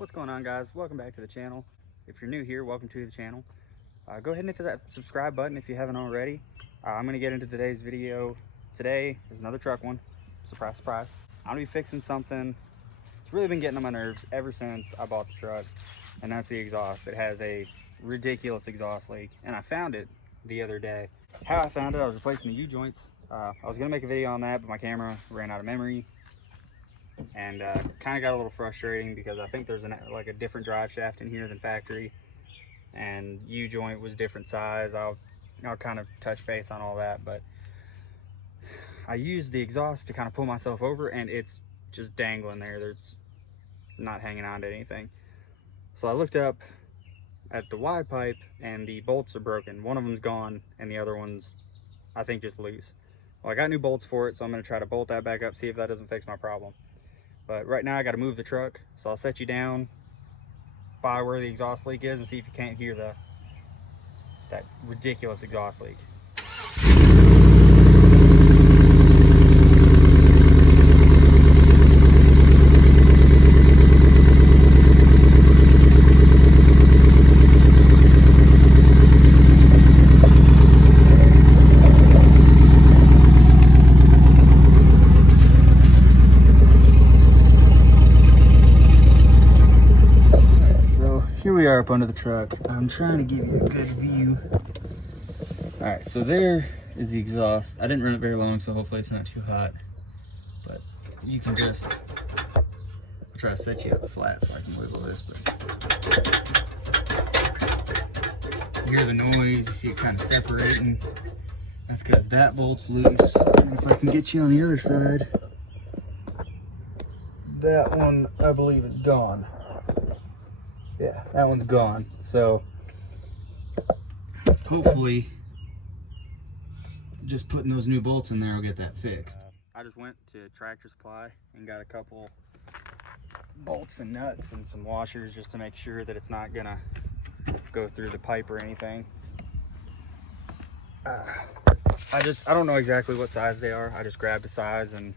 What's going on, guys? Welcome back to the channel. If you're new here, welcome to the channel. Go ahead and hit that subscribe button if you haven't already. I'm going to get into today's video. Today is another truck one. Surprise, surprise. I'm going to be fixing something. It's really been getting on my nerves ever since I bought the truck, and that's the exhaust. It has a ridiculous exhaust leak, and I found it the other day. How I found it, I was replacing the U-joints. I was going to make a video on that, but my camera ran out of memory. And kind of got a little frustrating because I think there's like a different drive shaft in here than factory, and U-joint was different size. I'll kind of touch base on all that, but I used the exhaust to kind of pull myself over, and it's just dangling there. There's not hanging on to anything. So I looked up at the Y pipe, and the bolts are broken. One of them's gone, and the other one's, I think, just loose. Well, I got new bolts for it, so I'm going to try to bolt that back up, see if that doesn't fix my problem. But right now I got to move the truck, so I'll set you down by where the exhaust leak is and see if you can't hear that ridiculous exhaust leak. Here we are up under the truck. I'm trying to give you a good view. All right, so there is the exhaust. I didn't run it very long, so hopefully it's not too hot. But you can just, I'll try to set you up flat so I can wiggle this. But you hear the noise, you see it kind of separating. That's because that bolt's loose. And if I can get you on the other side, that one I believe is gone. Yeah, that one's gone. So hopefully just putting those new bolts in there will get that fixed. I just went to Tractor Supply and got a couple bolts and nuts and some washers just to make sure that it's not gonna go through the pipe or anything. I don't know exactly what size they are. I just grabbed a size and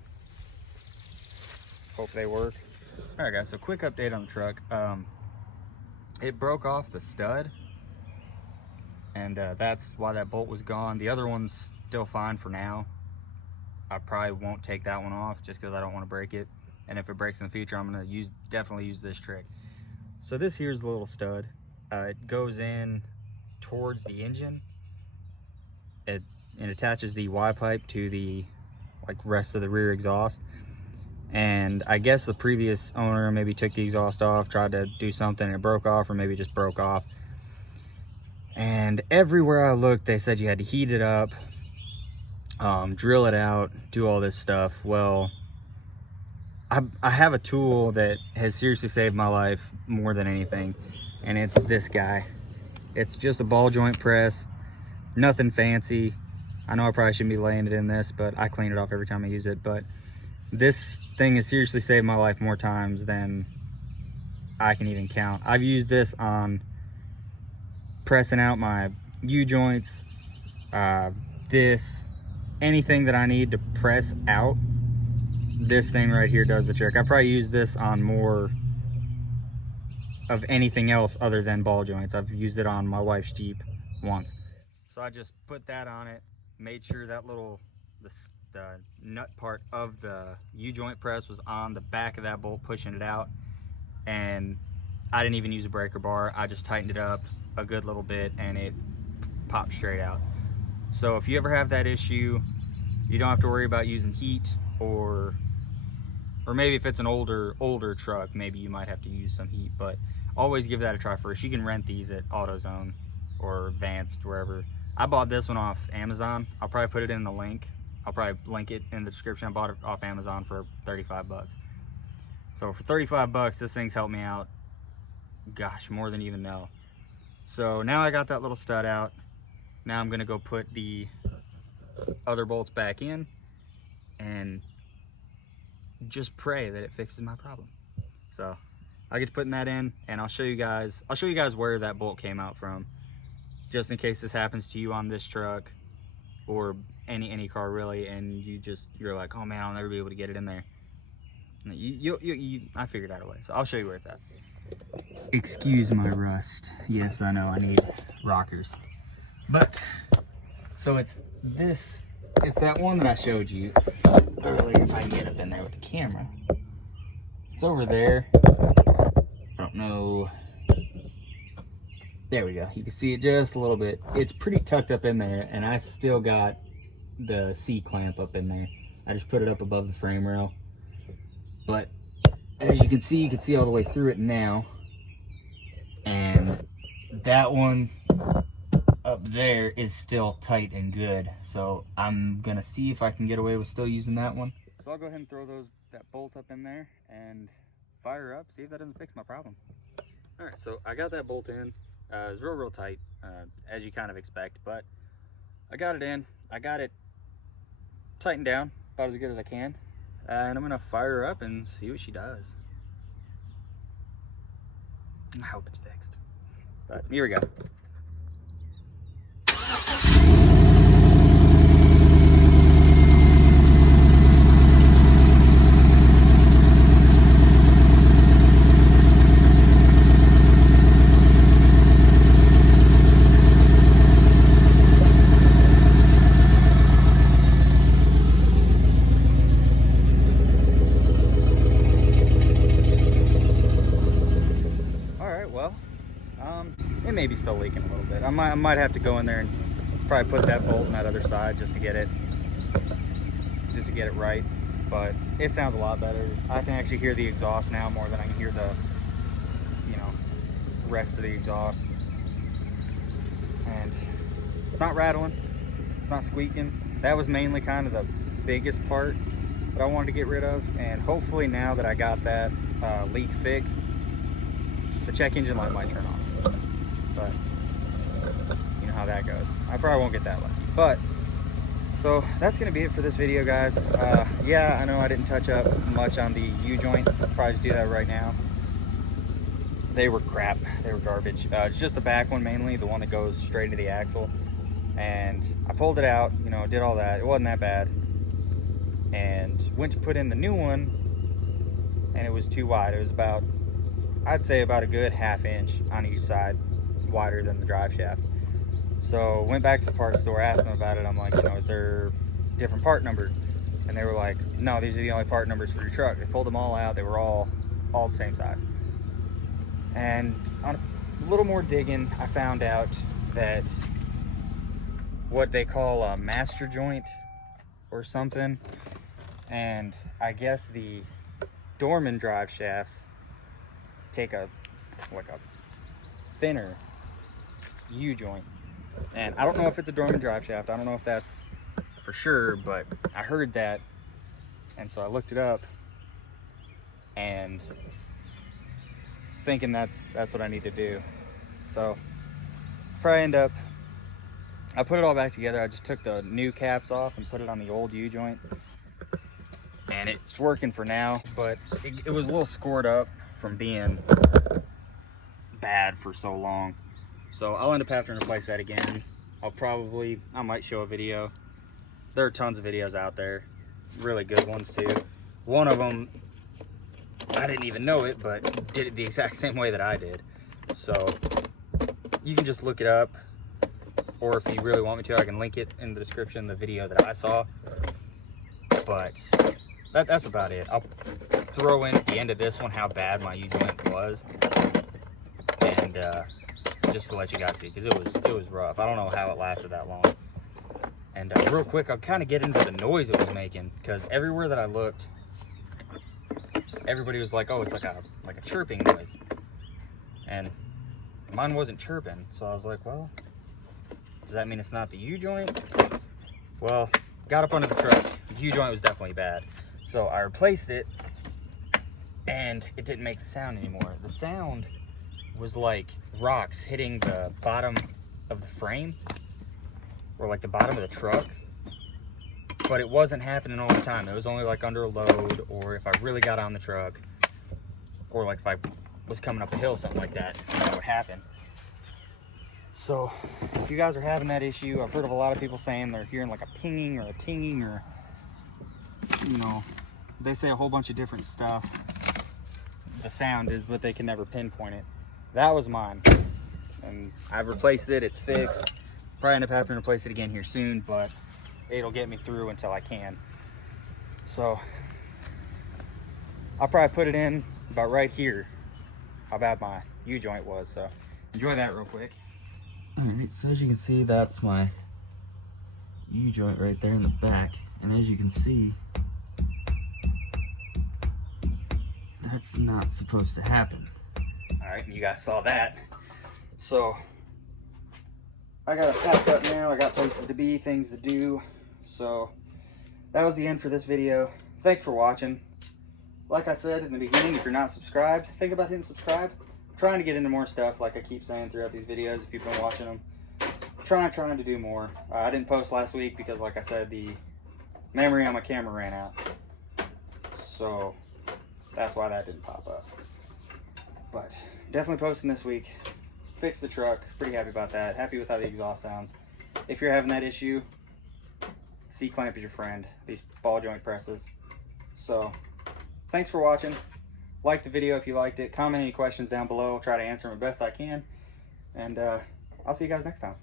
hope they work. All right, guys, so quick update on the truck. It broke off the stud, and that's why that bolt was gone. The other one's still fine for now. I probably won't take that one off just because I don't want to break it, and if it breaks in the future, I'm going to definitely use this trick. So this here's the little stud. It goes in towards the engine. It attaches the Y pipe to the rest of the rear exhaust. And I guess the previous owner maybe took the exhaust off, tried to do something, and it broke off, or maybe just broke off. And everywhere I looked, they said you had to heat it up, drill it out, do all this stuff. Well, I have a tool that has seriously saved my life more than anything, and it's this guy. It's just a ball joint press, nothing fancy. I know I probably shouldn't be laying it in this, but I clean it off every time I use it. But this thing has seriously saved my life more times than I can even count. I've used this on pressing out my U-joints, anything that I need to press out. This thing right here does the trick. I probably used this on more of anything else other than ball joints. I've used it on my wife's Jeep once. So I just put that on it, made sure that the nut part of the U-joint press was on the back of that bolt, pushing it out, and I didn't even use a breaker bar. I just tightened it up a good little bit and it popped straight out. So if you ever have that issue, you don't have to worry about using heat, or maybe if it's an older truck, maybe you might have to use some heat, but always give that a try first. You can rent these at AutoZone or Advanced, wherever. I bought this one off Amazon. I'll probably put it in the link. I'll probably link it in the description. I bought it off Amazon for 35 bucks. So for 35 bucks, this thing's helped me out, gosh, more than you even know. So now I got that little stud out. Now I'm gonna go put the other bolts back in and just pray that it fixes my problem. So I get to putting that in, and I'll show you guys where that bolt came out from, just in case this happens to you on this truck or any car really, and you're like, oh man, I'll never be able to get it in there. I figured out a way, so I'll show you where it's at. Excuse my rust. Yes, I know I need rockers. But, so it's that one that I showed you earlier. If I can get up in there with the camera. It's over there. I don't know. There we go. You can see it just a little bit. It's pretty tucked up in there, and I still got the C-clamp up in there. I just put it up above the frame rail. But as you can see all the way through it now. And that one up there is still tight and good. So I'm gonna see if I can get away with still using that one. So I'll go ahead and throw that bolt up in there and fire up, see if that doesn't fix my problem. All right, so I got that bolt in. It was real tight, as you kind of expect, but I got it in. I got it tightened down about as good as I can. And I'm gonna fire her up and see what she does. I hope it's fixed. But here we go. It may be still leaking a little bit. I might have to go in there and probably put that bolt on that other side just to get it right. But it sounds a lot better. I can actually hear the exhaust now more than I can hear the, rest of the exhaust. And it's not rattling. It's not squeaking. That was mainly kind of the biggest part that I wanted to get rid of. And hopefully now that I got that leak fixed, the check engine light might turn off. But you know how that goes. I probably won't get that lucky. But so that's gonna be it for this video, guys. Yeah, I know I didn't touch up much on the U-joint. I'll probably just do that right now. They were crap. They were garbage. It's just the back one mainly, the one that goes straight into the axle. And I pulled it out, did all that. It wasn't that bad. And went to put in the new one, and it was too wide. It was about, I'd say about a good ½ inch on each side wider than the drive shaft. So went back to the parts store, asked them about it. I'm like, is there different part number? And they were like, no, these are the only part numbers for your truck. They pulled them all out. They were all the same size. And on a little more digging, I found out that what they call a master joint or something, and I guess the Dorman drive shafts take a thinner U-joint. And I don't know if it's a Dorman drive shaft. I don't know if that's for sure, but I heard that, and so I looked it up, and thinking that's what I need to do. So probably I put it all back together. I just took the new caps off and put it on the old U-joint, and it's working for now, but it was a little scored up from being bad for so long. So I'll end up having to replace that again. I might show a video. There are tons of videos out there, really good ones too. One of them, I didn't even know it, but did it the exact same way that I did. So you can just look it up, or if you really want me to, I can link it in the description, the video that I saw. But that's about it. I'll throw in at the end of this one how bad my U-joint was, and just to let you guys see, because it was rough. I don't know how it lasted that long. And real quick, I'll kind of get into the noise it was making, because everywhere that I looked, everybody was like, oh, it's like a chirping noise, and mine wasn't chirping. So I was like, well, does that mean it's not the U-joint? Well, got up under the truck, the U-joint was definitely bad. So I replaced it, and it didn't make the sound anymore. The sound was like rocks hitting the bottom of the frame, or like the bottom of the truck, but it wasn't happening all the time. It was only like under a load, or if I really got on the truck, or like if I was coming up a hill, something like that, that would happen. So if you guys are having that issue, I've heard of a lot of people saying they're hearing like a pinging or a tinging, or they say a whole bunch of different stuff. the sound is, but they can never pinpoint it. That was mine, and I've replaced it. It's fixed. Probably end up having to replace it again here soon, but it'll get me through until I can. So I'll probably put it in about right here, how bad my U-joint was. So enjoy that real quick. All right, so as you can see, that's my U-joint right there in the back, and as you can see, that's not supposed to happen. All right, you guys saw that. So I got a packed up now. I got places to be, things to do. So that was the end for this video. Thanks for watching. Like I said in the beginning, if you're not subscribed, think about hitting subscribe. I'm trying to get into more stuff, like I keep saying throughout these videos, if you've been watching them. I'm trying to do more. I didn't post last week because, like I said, the memory on my camera ran out. So that's why that didn't pop up. But definitely posting this week. Fixed the truck. Pretty happy about that. Happy with how the exhaust sounds. If you're having that issue, C-clamp is your friend. These ball joint presses. So thanks for watching. Like the video if you liked it. Comment any questions down below. I'll try to answer them the best I can. And I'll see you guys next time.